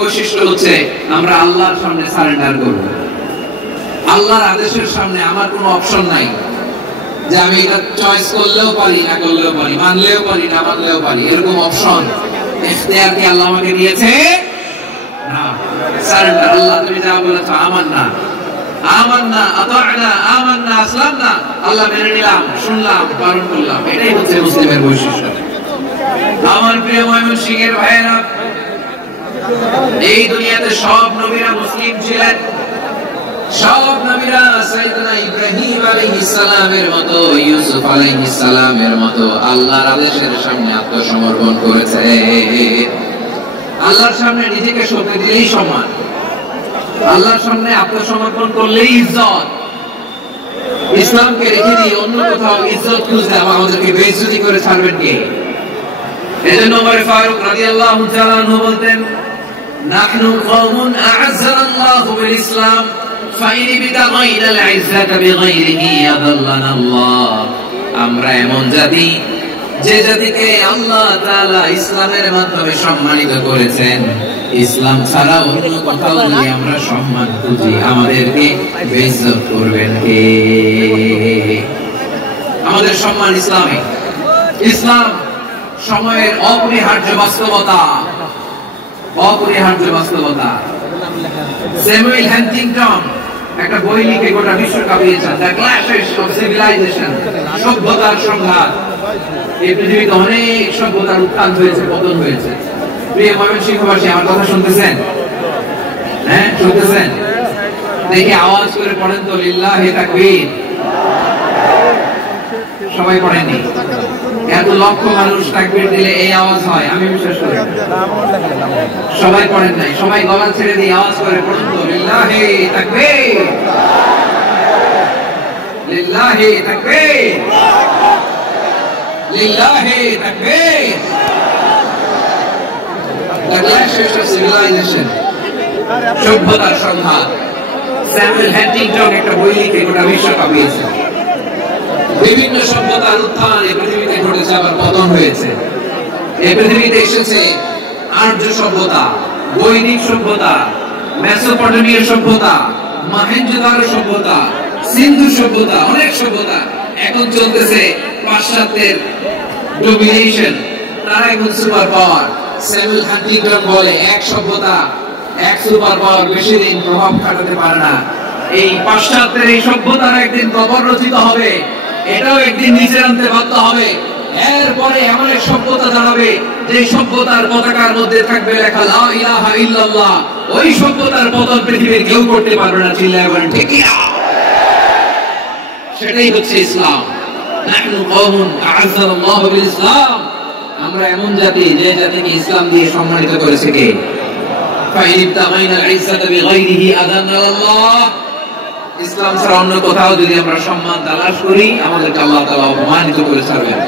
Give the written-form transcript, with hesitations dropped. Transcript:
বৈশিষ্ট্য হচ্ছে আমরা আল্লাহর সামনে সারেন্ডার করব। আল্লাহর আদেশের সামনে আমার কোনো অপশন নাই যে আমি এটা চয়েস করলেও পারি, না করলেও পারি, মানলেও পারি, না মানলেও পারি, এরকম অপশন ইখতিয়ার কি আল্লাহ আমাকে দিয়েছে? না। সারেন্ডার। আল্লাহ তুমি যা বলেছো আমান্না, আমান্না, আতা'না, আমান্না, আসলামনা, আল্লাহ মেনে নিলাম, শুনলাম, পালন করলাম। এটাই হচ্ছে মুসলিমের বৈশিষ্ট্য। আমার প্রিয় ময়মনসিংহের ভাইয়েরা, এই দুনিয়াতে সব নবীরা মুসলিম ছিলেন। সব নবীরা সাইয়েদনা ইব্রাহিম আলাইহিস সালামের মতো, ইউসুফ আলাইহিস সালামের মতো আল্লাহর আদেশের সামনে আত্মসমর্পণ করেছে। আল্লাহর সামনে নিজেকে সঁপে দিলেই সম্মান, আল্লাহর সামনে আত্মসমর্পণ করলেই ইজ্জত। ইসলামকে রেখে দিয়ে অন্য কোথাও ইজ্জত খুঁজতে আমাদেরকে বেইজ্জতি করে ছাড়বেন কে? এজন্য ওমর ফারুক রাদিয়াল্লাহু তাআলা আনহু বলতেন, নাহনু কওমুন আ'আজ্জানা আল্লাহু বিল ইসলাম ফাইন বিতাগাইনা আল ইজ্জাতা বিগাইরিহি আযাল্লানা আল্লাহ। আমরা এমন জাতি, যে জাতিকে আল্লাহ তাআলা ইসলামের মাধ্যমে সম্মানিত করেছেন। ইসলাম ছাড়া অন্য কোথাও যদি আমরা সম্মান খুঁজি, আমাদেরকে বেইজ্জত করবেন কে? আমাদের সম্মান ইসলামে। ইসলাম সময়ের অপরিহার্য বাস্তবতা, অপরিহার্য বাস্তবতা। স্যামুয়েল হান্টিংটন একটা বই লিখে গোটা বিশ্ব কাঁপিয়েছেন, দ্য ক্ল্যাশেস অফ সিভিলাইজেশন, সভ্যতার সংঘাত। এই পৃথিবীতে অনেক সভ্যতার উত্থান হয়েছে, পতন হয়েছে। প্রিয় ময়মনসিংহবাসী, আমার কথা শুনতেছেন? হ্যাঁ, শুনতেছেন? দেখি আওয়াজ করে পড়েন তো, লিল্লাহি তাকবীর। সবাই পড়েননি? এত লক্ষ মানুষ তাকবীর দিলে এই আওয়াজ হয়, আমি বিশ্বাস করি। সবাই পড়েন নাই? সবাই গলা ছেড়ে দিয়ে আওয়াজ করে পড়ুন তো, লিল্লাহি তাকবীর, লিল্লাহি তাকবীর, লিল্লাহি তাকবীর। The clashes of civilization, সভ্যতার সংঘাত। স্যামুয়েল হান্টিংটন একটা বই লিখে গোটা বিশ্ব কাঁপিয়েছে। বিভিন্ন সভ্যতার উত্থান এই পৃথিবীতে ঘটেছে, আবার পতন হয়েছে। এই পৃথিবীতে এসেছে আর্য সভ্যতা, বৈদিক সভ্যতা, মেসোপটেমিয়া সভ্যতা, মহেঞ্জোদারো সভ্যতা, সিন্ধু সভ্যতা, অনেক সভ্যতা। এখন চলতেছে পাশ্চাত্যের ডমিনেশন, তারা এখন সুপার পাওয়ার। স্যামুয়েল হান্টিংটন বলে, এক সভ্যতা, এক সুপার পাওয়ার বেশি দিন প্রভাব খাটাতে পারে না। এই পাশ্চাত্যের এই সভ্যতার একদিন কবর রচিত হবে, এটাও একদিন নিচে আনতে বাধ্য হবে। এরপরে এমন এক সভ্যতা দাঁড়াবে, যে সভ্যতার পতাকার মধ্যে থাকবে লেখা লা ইলাহা ইল্লাল্লাহ। ওই সভ্যতার পতন পৃথিবীর কেউ করতে পারবে না। চিল্লায় বলেন ঠিক কিনা? সেটাই হচ্ছে ইসলাম। নাহনু কওমুন আ'আজ্জানা আল্লাহু বিল ইসলাম। আমরা এমন জাতি, যে জাতিকে ইসলাম দিয়ে সম্মানিত করেছে কে? ফাইন ইবতাগাইনা আল ইজ্জাতা বিগাইরিহি আযাল্লানা আল্লাহ। ইসলাম ছাড়া অন্য কোথাও যদি আমরা সম্মান তালাশ করি, আমাদেরকে আল্লাহ তাআলা অপমানিত করে ছাড়বেন।